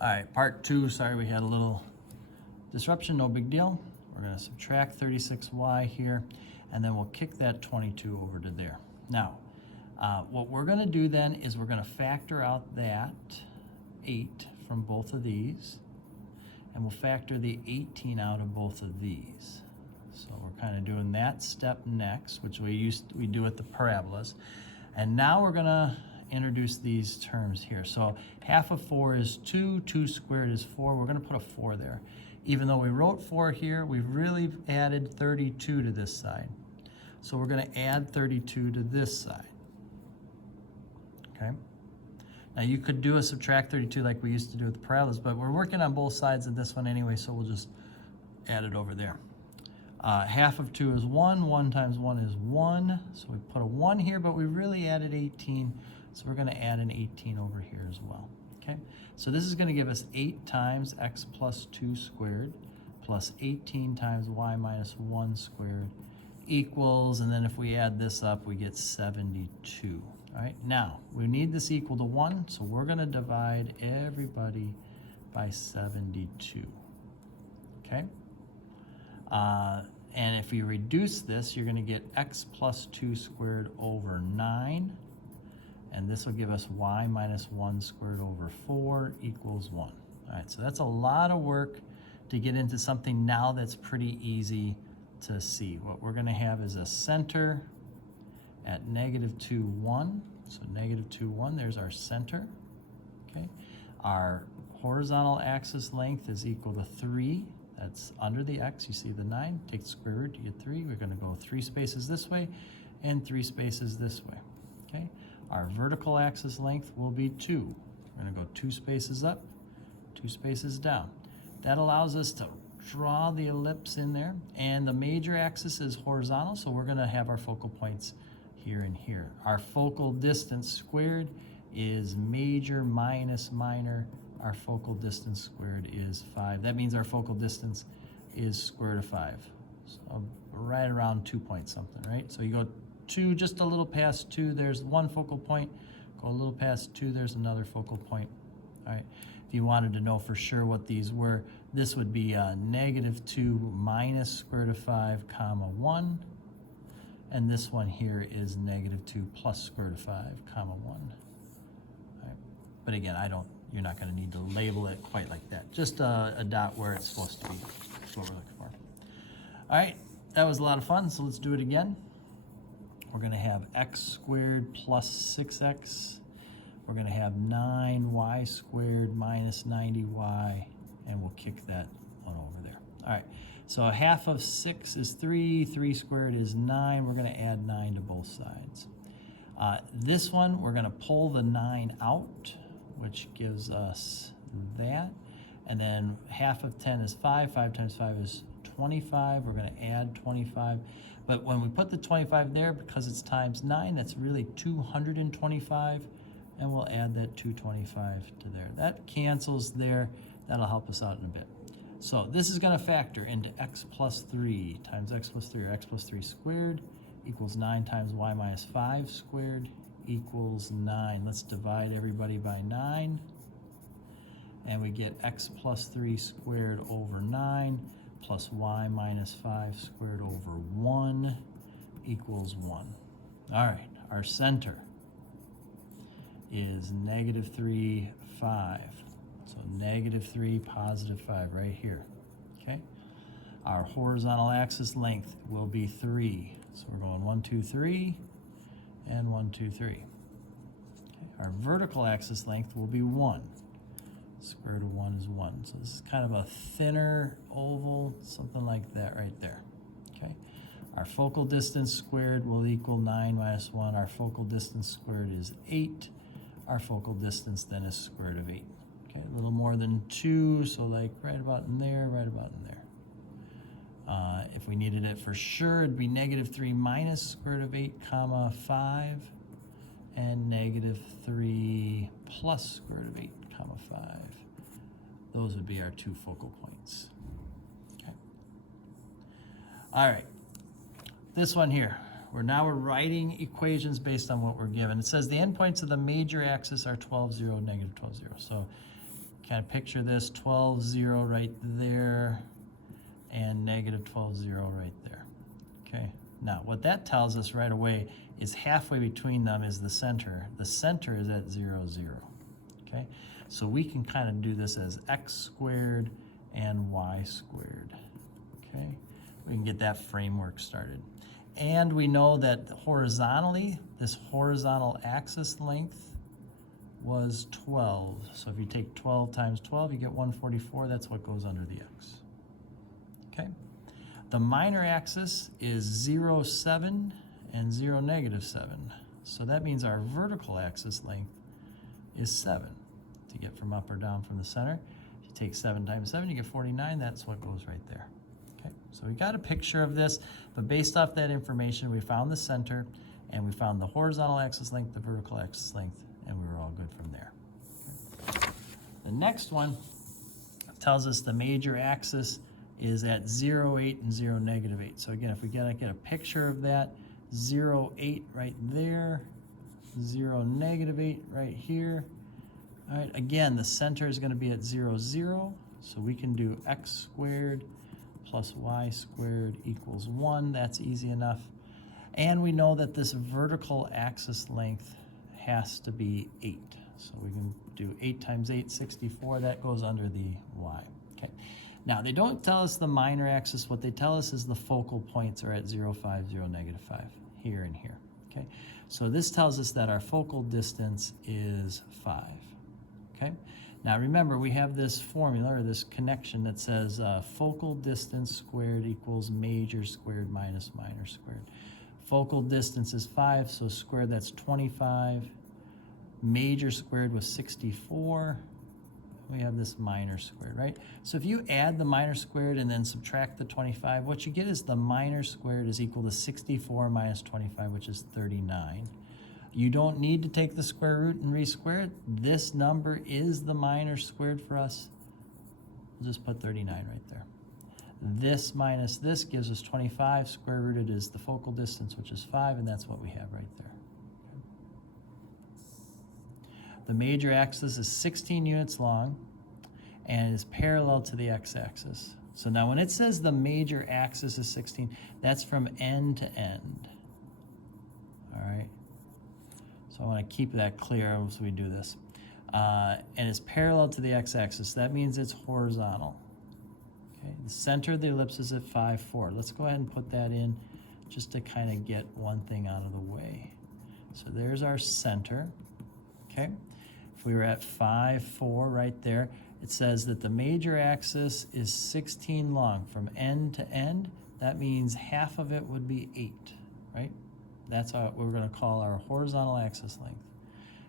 All right, part 2, sorry we had a little disruption, no big deal. We're gonna subtract 36y here, and then we'll kick that 22 over to there. Now, what we're gonna do then is we're gonna factor out that 8 from both of these, and we'll factor the 18 out of both of these. So we're kind of doing that step next, which we do with the parabolas. And now we're gonna introduce these terms here. So half of 4 is 2, 2 squared is 4. We're gonna put a 4 there. Even though we wrote 4 here, we've really added 32 to this side. So we're gonna add 32 to this side, okay? Now you could do a subtract 32 like we used to do with the parabolas, but we're working on both sides of this one anyway, so we'll just add it over there. Half of 2 is 1, 1 times 1 is 1, so we put a 1 here, but we really added 18, so we're gonna add an 18 over here as well, okay? So this is gonna give us 8 times x plus 2 squared plus 18 times y minus 1 squared equals, and then if we add this up, we get 72. All right, now we need this equal to 1, so we're gonna divide everybody by 72, okay? And if you reduce this, you're gonna get x plus 2 squared over 9, and this will give us y minus 1 squared over 4 equals 1. All right, so that's a lot of work to get into something now that's pretty easy to see. What we're gonna have is a center at -2, 1. So -2, 1, there's our center, okay? Our horizontal axis length is equal to 3. That's under the x, you see the 9, take the square root to get 3. We're gonna go 3 spaces this way and 3 spaces this way, okay? Our vertical axis length will be 2. We're gonna go 2 spaces up, 2 spaces down. That allows us to draw the ellipse in there, and the major axis is horizontal, so we're gonna have our focal points here and here. Our focal distance squared is major minus minor. Our focal distance squared is 5. That means our focal distance is square root of 5. So right around 2 point something, right? So you go 2, just a little past 2, there's 1 focal point. Go a little past 2, there's another focal point. All right, if you wanted to know for sure what these were, this would be -2 minus square root of 5, comma 1. And this one here is -2 plus square root of 5, comma 1. All right. But again, you're not gonna need to label it quite like that. Just a dot where it's supposed to be. That's what we're looking for. All right, that was a lot of fun, so let's do it again. We're gonna have x squared plus 6x. We're gonna have 9y squared minus 90y, and we'll kick that one over there. All right, so half of 6 is 3, 3 squared is 9. We're gonna add 9 to both sides. This one, we're gonna pull the 9 out, which gives us that. And then half of 10 is 5. 5 times 5 is 25. We're gonna add 25. But when we put the 25 there, because it's times 9, that's really 225. And we'll add that 225 to there. That cancels there. That'll help us out in a bit. So this is gonna factor into x plus 3 times x plus 3, or x plus 3 squared equals 9 times y minus 5 squared equals 9. Let's divide everybody by 9. And we get x plus 3 squared over 9 plus y minus 5 squared over 1 equals 1. All right, our center is -3, 5. So -3, positive 5 right here, okay? Our horizontal axis length will be 3. So we're going 1, 2, 3, and 1, 2, 3. Okay. Our vertical axis length will be 1. Square root of 1 is 1. So this is kind of a thinner oval, something like that right there, okay? Our focal distance squared will equal 9 minus 1. Our focal distance squared is 8. Our focal distance then is square root of 8. Okay, a little more than 2, so like right about in there, right about in there. If we needed it for sure, it'd be -3 minus square root of 8, comma 5, and -3 plus square root of 8, comma 5. Those would be our 2 focal points. Okay. All right, this one here. We're writing equations based on what we're given. It says the endpoints of the major axis are 12, 0, -12, 0. So kind of picture this 12, 0 right there, and negative 12, 0 right there. Okay, now what that tells us right away is halfway between them is the center. The center is at 0, 0. Okay, so we can kind of do this as x squared and y squared. Okay, we can get that framework started. And we know that horizontally, this horizontal axis length was 12. So if you take 12 times 12, you get 144. That's what goes under the x. Okay. The minor axis is 0, 7 and 0, negative 7. So that means our vertical axis length is 7 to get from up or down from the center. If you take 7 times 7, you get 49. That's what goes right there. Okay, so we got a picture of this, but based off that information, we found the center, and we found the horizontal axis length, the vertical axis length, and we were all good from there. Okay. The next one tells us the major axis is at 0, 8 and 0, negative 8. So again, if we get a picture of that, 0, 8 right there, 0, negative 8 right here. All right, again, the center is going to be at 0, 0, so we can do x squared plus y squared equals 1. That's easy enough. And we know that this vertical axis length has to be 8. So we can do 8 times 8, 64. That goes under the y. Okay. Now, they don't tell us the minor axis. What they tell us is the focal points are at 0, 5, 0, negative 5, here and here. Okay. So this tells us that our focal distance is 5. Okay. Now remember, we have this formula, or this connection that says focal distance squared equals major squared minus minor squared. Focal distance is 5, so squared, that's 25. Major squared was 64. We have this minor squared, right? So if you add the minor squared and then subtract the 25, what you get is the minor squared is equal to 64 minus 25, which is 39. You don't need to take the square root and re-square it. This number is the minor squared for us. We'll just put 39 right there. This minus this gives us 25. Square rooted is the focal distance, which is 5, and that's what we have right there. The major axis is 16 units long and is parallel to the x-axis. So now when it says the major axis is 16, that's from end to end. All right. So I want to keep that clear as we do this. And it's parallel to the x-axis. That means it's horizontal. Okay. The center of the ellipse is at 5, 4. Let's go ahead and put that in just to kind of get one thing out of the way. So there's our center. Okay. If we were at 5, 4 right there, it says that the major axis is 16 long from end to end. That means half of it would be 8, right? That's what we're going to call our horizontal axis length.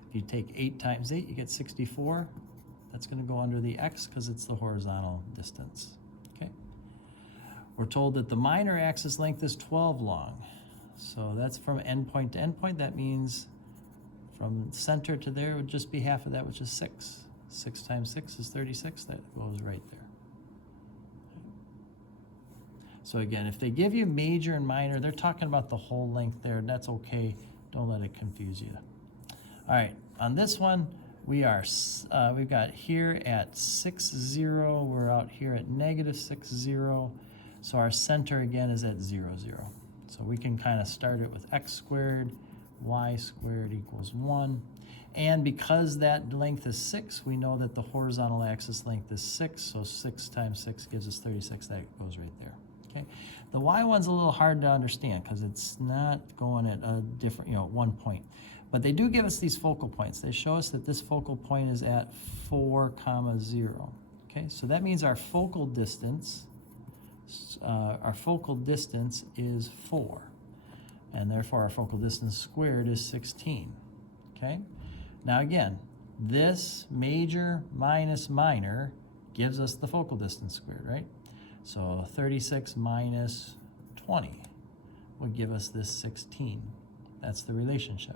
If you take 8 times 8, you get 64. That's going to go under the x because it's the horizontal distance. Okay. We're told that the minor axis length is 12 long. So that's from endpoint to endpoint. That means from center to there would just be half of that, which is 6. 6 times 6 is 36. That goes right there. So again, if they give you major and minor, they're talking about the whole length there, and that's okay. Don't let it confuse you. All right, on this one, we've got here at 6, 0. We're out here at negative 6, 0. So our center again is at 0, 0. So we can kind of start it with x squared, y squared equals 1. And because that length is 6, we know that the horizontal axis length is 6. So 6 times 6 gives us 36. That goes right there. Okay. The y one's a little hard to understand because it's not going at a different, one point. But they do give us these focal points. They show us that this focal point is at 4, 0. Okay, so that means our focal distance is 4. And therefore our focal distance squared is 16. Okay. Now again, this major minus minor gives us the focal distance squared, right? So 36 minus 20 would give us this 16. That's the relationship.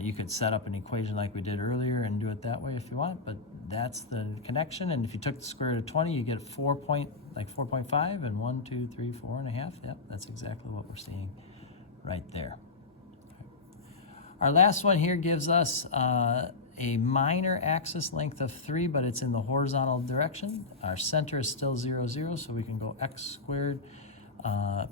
You could set up an equation like we did earlier and do it that way if you want, but that's the connection. And if you took the square root of 20, you get 4.5 and 1, 2, 3, 4.5. Yep, that's exactly what we're seeing right there. Okay. Our last one here gives us a minor axis length of 3, but it's in the horizontal direction. Our center is still 0, 0, so we can go x squared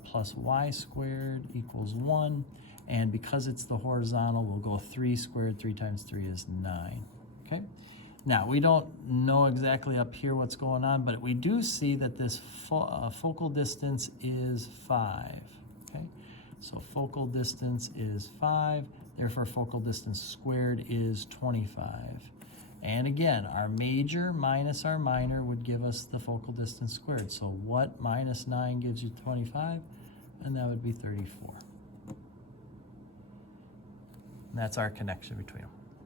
plus y squared equals 1. And because it's the horizontal, we'll go 3 squared. 3 times 3 is 9. Okay? Now, we don't know exactly up here what's going on, but we do see that this focal distance is 5. Okay? So focal distance is 5. Therefore, focal distance squared is 25. And again, our major minus our minor would give us the focal distance squared. So what minus 9 gives you 25? And that would be 34. And that's our connection between them.